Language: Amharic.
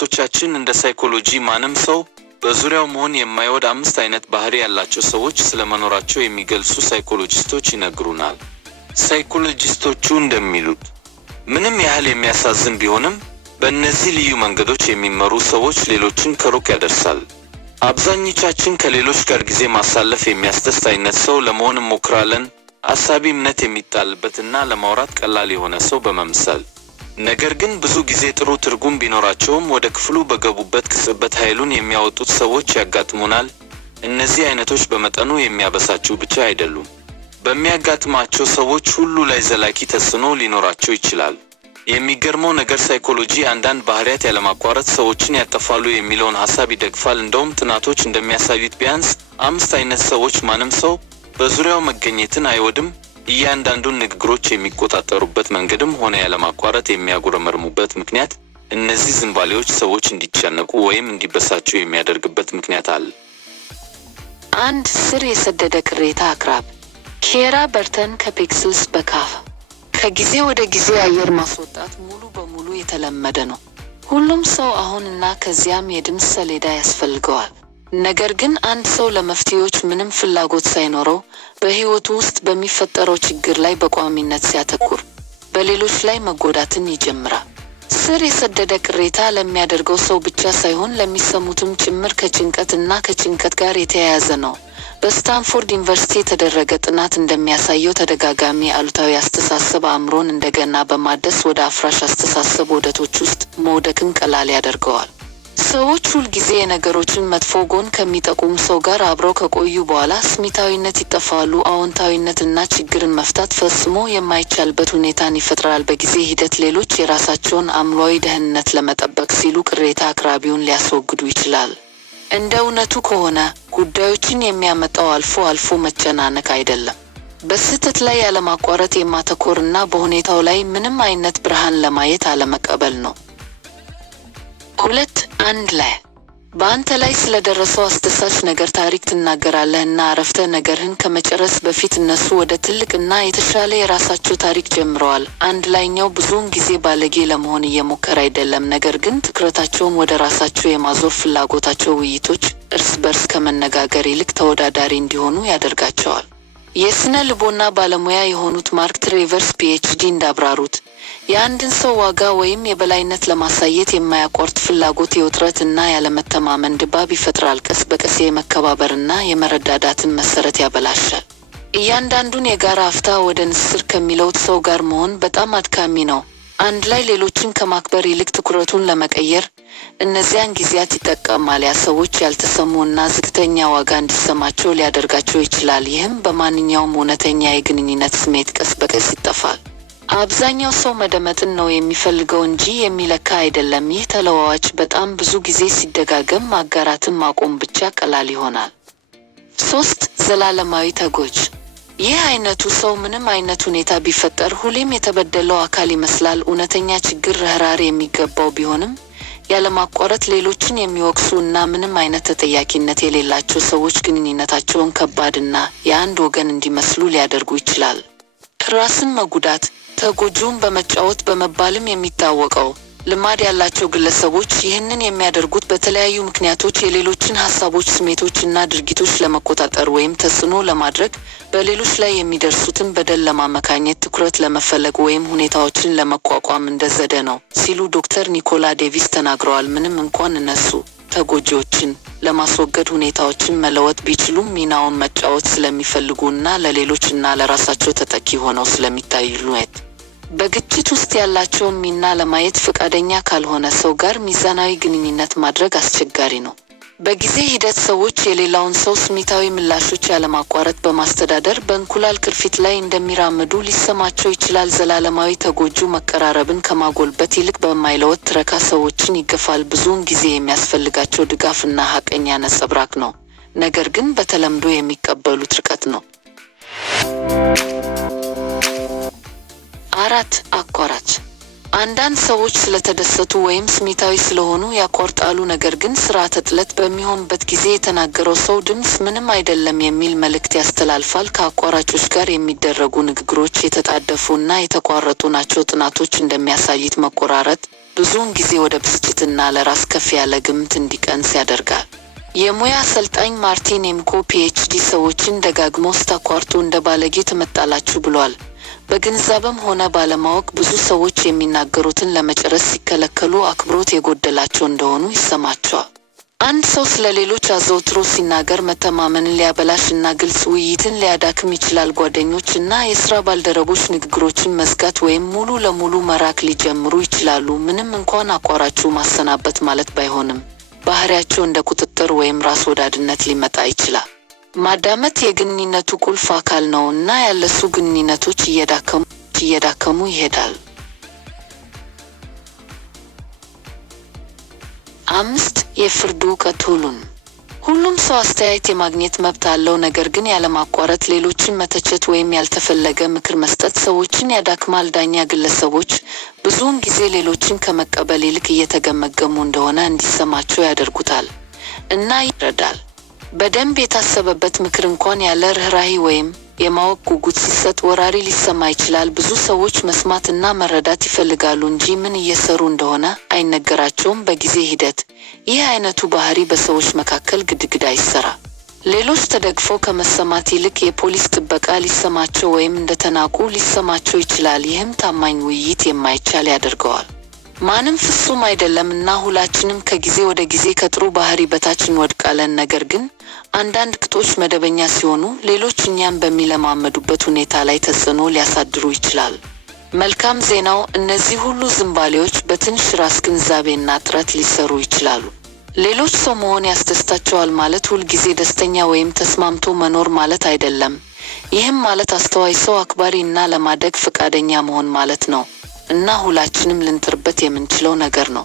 ጥናቶቻችን እንደ ሳይኮሎጂ ማንም ሰው በዙሪያው መሆን የማይወድ 5 አይነት ባህሪ ያላቸው ሰዎች ስለመኖራቸው የሚገልጹ ሳይኮሎጂስቶች ይነግሩናል። ሳይኮሎጂስቶቹ እንደሚሉት ምንም ያህል የሚያሳዝን ቢሆንም በእነዚህ ልዩ መንገዶች የሚመሩ ሰዎች ሌሎችን ከሩቅ ያደርሳል። አብዛኞቻችን ከሌሎች ጋር ጊዜ ማሳለፍ የሚያስደስት አይነት ሰው ለመሆን እንሞክራለን። አሳቢ እምነት የሚጣልበትና ለማውራት ቀላል የሆነ ሰው በመምሰል ነገር ግን ብዙ ጊዜ ጥሩ ትርጉም ቢኖራቸውም ወደ ክፍሉ በገቡበት ቅጽበት ኃይሉን የሚያወጡት ሰዎች ያጋጥሙናል። እነዚህ አይነቶች በመጠኑ የሚያበሳጩ ብቻ አይደሉም፣ በሚያጋጥማቸው ሰዎች ሁሉ ላይ ዘላቂ ተጽዕኖ ሊኖራቸው ይችላል። የሚገርመው ነገር ሳይኮሎጂ አንዳንድ ባህሪያት ያለማቋረጥ ሰዎችን ያጠፋሉ የሚለውን ሐሳብ ይደግፋል። እንደውም ጥናቶች እንደሚያሳዩት ቢያንስ 5 አይነት ሰዎች ማንም ሰው በዙሪያው መገኘትን አይወድም። እያንዳንዱን ንግግሮች የሚቆጣጠሩበት መንገድም ሆነ ያለማቋረጥ የሚያጉረመርሙበት ምክንያት እነዚህ ዝንባሌዎች ሰዎች እንዲጨነቁ ወይም እንዲበሳጩ የሚያደርግበት ምክንያት አለ። አንድ ስር የሰደደ ቅሬታ አቅራቢ ኬራ በርተን ከፔክስስ በካፍ ከጊዜ ወደ ጊዜ አየር ማስወጣት ሙሉ በሙሉ የተለመደ ነው። ሁሉም ሰው አሁንና ከዚያም የድምፅ ሰሌዳ ያስፈልገዋል። ነገር ግን አንድ ሰው ለመፍትሄዎች ምንም ፍላጎት ሳይኖረው በሕይወቱ ውስጥ በሚፈጠረው ችግር ላይ በቋሚነት ሲያተኩር በሌሎች ላይ መጎዳትን ይጀምራል። ስር የሰደደ ቅሬታ ለሚያደርገው ሰው ብቻ ሳይሆን ለሚሰሙትም ጭምር ከጭንቀት ጋር የተያያዘ ነው። በስታንፎርድ ዩኒቨርሲቲ የተደረገ ጥናት እንደሚያሳየው ተደጋጋሚ አሉታዊ አስተሳሰብ አእምሮን እንደገና በማደስ ወደ አፍራሽ አስተሳሰብ ወደቶች ውስጥ መውደቅን ቀላል ያደርገዋል። ሰዎች ሁልጊዜ የነገሮችን መጥፎ ጎን ከሚጠቁም ሰው ጋር አብረው ከቆዩ በኋላ ስሜታዊነት ይጠፋሉ። አዎንታዊነትና ችግርን መፍታት ፈጽሞ የማይቻልበት ሁኔታን ይፈጥራል። በጊዜ ሂደት ሌሎች የራሳቸውን አእምሮአዊ ደህንነት ለመጠበቅ ሲሉ ቅሬታ አቅራቢውን ሊያስወግዱ ይችላል። እንደ እውነቱ ከሆነ ጉዳዮችን የሚያመጣው አልፎ አልፎ መጨናነቅ አይደለም፣ በስህተት ላይ ያለማቋረጥ የማተኮርና በሁኔታው ላይ ምንም አይነት ብርሃን ለማየት አለመቀበል ነው። 2 ላይ በአንተ ላይ ስለደረሰው አስደሳች ነገር ታሪክ ትናገራለህ እና አረፍተ ነገርህን ከመጨረስ በፊት እነሱ ወደ ትልቅና የተሻለ የራሳቸው ታሪክ ጀምረዋል። ላይኛው ብዙውን ጊዜ ባለጌ ለመሆን እየሞከረ አይደለም፣ ነገር ግን ትኩረታቸውን ወደ ራሳቸው የማዞር ፍላጎታቸው ውይይቶች እርስ በርስ ከመነጋገር ይልቅ ተወዳዳሪ እንዲሆኑ ያደርጋቸዋል። የስነ ልቦና ባለሙያ የሆኑት ማርክ ትሬቨርስ ፒኤችዲ እንዳብራሩት የአንድን ሰው ዋጋ ወይም የበላይነት ለማሳየት የማያቋርጥ ፍላጎት የውጥረት እና ያለመተማመን ድባብ ይፈጥራል። ቀስ በቀስ የመከባበርና የመረዳዳትን መሰረት ያበላሻል። እያንዳንዱን የጋራ አፍታ ወደ ንስር ከሚለውጥ ሰው ጋር መሆን በጣም አድካሚ ነው። ላይ ሌሎችን ከማክበር ይልቅ ትኩረቱን ለመቀየር እነዚያን ጊዜያት ይጠቀማል። ያ ሰዎች ያልተሰሙ እና ዝቅተኛ ዋጋ እንዲሰማቸው ሊያደርጋቸው ይችላል። ይህም በማንኛውም እውነተኛ የግንኙነት ስሜት ቀስ በቀስ ይጠፋል። አብዛኛው ሰው መደመጥን ነው የሚፈልገው እንጂ የሚለካ አይደለም። ይህ ተለዋዋጭ በጣም ብዙ ጊዜ ሲደጋገም ማጋራትን ማቆም ብቻ ቀላል ይሆናል። 3 ዘላለማዊ ተጎጂ ይህ አይነቱ ሰው ምንም አይነት ሁኔታ ቢፈጠር ሁሌም የተበደለው አካል ይመስላል። እውነተኛ ችግር ርህራሄ የሚገባው ቢሆንም ያለማቋረጥ ሌሎችን የሚወቅሱ እና ምንም አይነት ተጠያቂነት የሌላቸው ሰዎች ግንኙነታቸውን ከባድና የአንድ ወገን እንዲመስሉ ሊያደርጉ ይችላል። ራስን መጉዳት ተጎጂውን በመጫወት በመባልም የሚታወቀው ልማድ ያላቸው ግለሰቦች ይህንን የሚያደርጉት በተለያዩ ምክንያቶች የሌሎችን ሀሳቦች፣ ስሜቶች እና ድርጊቶች ለመቆጣጠር ወይም ተጽዕኖ ለማድረግ በሌሎች ላይ የሚደርሱትን በደል ለማመካኘት ትኩረት ለመፈለግ ወይም ሁኔታዎችን ለመቋቋም እንደዘደ ነው ሲሉ ዶክተር ኒኮላ ዴቪስ ተናግረዋል። ምንም እንኳን እነሱ ተጎጂዎችን ለማስወገድ ሁኔታዎችን መለወጥ ቢችሉም ሚናውን መጫወት ስለሚፈልጉ እና ለሌሎች እና ለራሳቸው ተጠቂ ሆነው ስለሚታዩ በግጭት ውስጥ ያላቸውን ሚና ለማየት ፈቃደኛ ካልሆነ ሰው ጋር ሚዛናዊ ግንኙነት ማድረግ አስቸጋሪ ነው። በጊዜ ሂደት ሰዎች የሌላውን ሰው ስሜታዊ ምላሾች ያለማቋረጥ በማስተዳደር በእንኩላል ቅርፊት ላይ እንደሚራመዱ ሊሰማቸው ይችላል። ዘላለማዊ ተጎጂው መቀራረብን ከማጎልበት ይልቅ በማይለወጥ ትረካ ሰዎችን ይገፋል። ብዙውን ጊዜ የሚያስፈልጋቸው ድጋፍና ሐቀኛ ነጸብራቅ ነው፣ ነገር ግን በተለምዶ የሚቀበሉት ርቀት ነው። 4 አቋራጭ አንዳንድ ሰዎች ስለተደሰቱ ወይም ስሜታዊ ስለሆኑ ያቋርጣሉ። ነገር ግን ስርዓተ ጥለት በሚሆንበት ጊዜ የተናገረው ሰው ድምፅ ምንም አይደለም የሚል መልእክት ያስተላልፋል። ከአቋራጮች ጋር የሚደረጉ ንግግሮች የተጣደፉ እና የተቋረጡ ናቸው። ጥናቶች እንደሚያሳዩት መቆራረጥ ብዙውን ጊዜ ወደ ብስጭትና ለራስ ከፍ ያለ ግምት እንዲቀንስ ያደርጋል። የሙያ አሰልጣኝ ማርቲን ኤምኮ ፒኤችዲ ሰዎችን ደጋግሞ ስታኳርቱ እንደ ባለጌ ትመጣላችሁ ብሏል። በግንዛቤም ሆነ ባለማወቅ ብዙ ሰዎች የሚናገሩትን ለመጨረስ ሲከለከሉ አክብሮት የጎደላቸው እንደሆኑ ይሰማቸዋል። አንድ ሰው ስለ ሌሎች አዘውትሮ ሲናገር መተማመንን ሊያበላሽ እና ግልጽ ውይይትን ሊያዳክም ይችላል። ጓደኞች እና የሥራ ባልደረቦች ንግግሮችን መዝጋት ወይም ሙሉ ለሙሉ መራቅ ሊጀምሩ ይችላሉ። ምንም እንኳን አቋራጩ ማሰናበት ማለት ባይሆንም፣ ባህሪያቸው እንደ ቁጥጥር ወይም ራስ ወዳድነት ሊመጣ ይችላል። ማዳመጥ የግንኙነቱ ቁልፍ አካል ነው እና ያለሱ ግንኙነቶች እየዳከሙ ይሄዳሉ። 5. የፍርድ እውቀት ሁሉም ሰው አስተያየት የማግኘት መብት አለው፣ ነገር ግን ያለማቋረጥ ሌሎችን መተቸት ወይም ያልተፈለገ ምክር መስጠት ሰዎችን ያዳክማል። ዳኛ ግለሰቦች ብዙውን ጊዜ ሌሎችን ከመቀበል ይልቅ እየተገመገሙ እንደሆነ እንዲሰማቸው ያደርጉታል እና ይረዳል። በደንብ የታሰበበት ምክር እንኳን ያለ ርህራሄ ወይም የማወቅ ጉጉት ሲሰጥ ወራሪ ሊሰማ ይችላል። ብዙ ሰዎች መስማትና መረዳት ይፈልጋሉ እንጂ ምን እየሰሩ እንደሆነ አይነገራቸውም። በጊዜ ሂደት ይህ አይነቱ ባህሪ በሰዎች መካከል ግድግዳ ይሰራል። ሌሎች ተደግፈው ከመሰማት ይልቅ የፖሊስ ጥበቃ ሊሰማቸው ወይም እንደተናቁ ሊሰማቸው ይችላል። ይህም ታማኝ ውይይት የማይቻል ያደርገዋል። ማንም ፍጹም አይደለም እና ሁላችንም ከጊዜ ወደ ጊዜ ከጥሩ ባህሪ በታች እንወድቃለን። ነገር ግን አንዳንድ ቅጦች መደበኛ ሲሆኑ ሌሎች እኛን በሚለማመዱበት ሁኔታ ላይ ተጽዕኖ ሊያሳድሩ ይችላል። መልካም ዜናው እነዚህ ሁሉ ዝንባሌዎች በትንሽ ራስ ግንዛቤና ጥረት ሊሰሩ ይችላሉ። ሌሎች ሰው መሆን ያስደስታቸዋል ማለት ሁል ጊዜ ደስተኛ ወይም ተስማምቶ መኖር ማለት አይደለም። ይህም ማለት አስተዋይ ሰው፣ አክባሪ እና ለማደግ ፈቃደኛ መሆን ማለት ነው እና ሁላችንም ልንጥርበት የምንችለው ነገር ነው።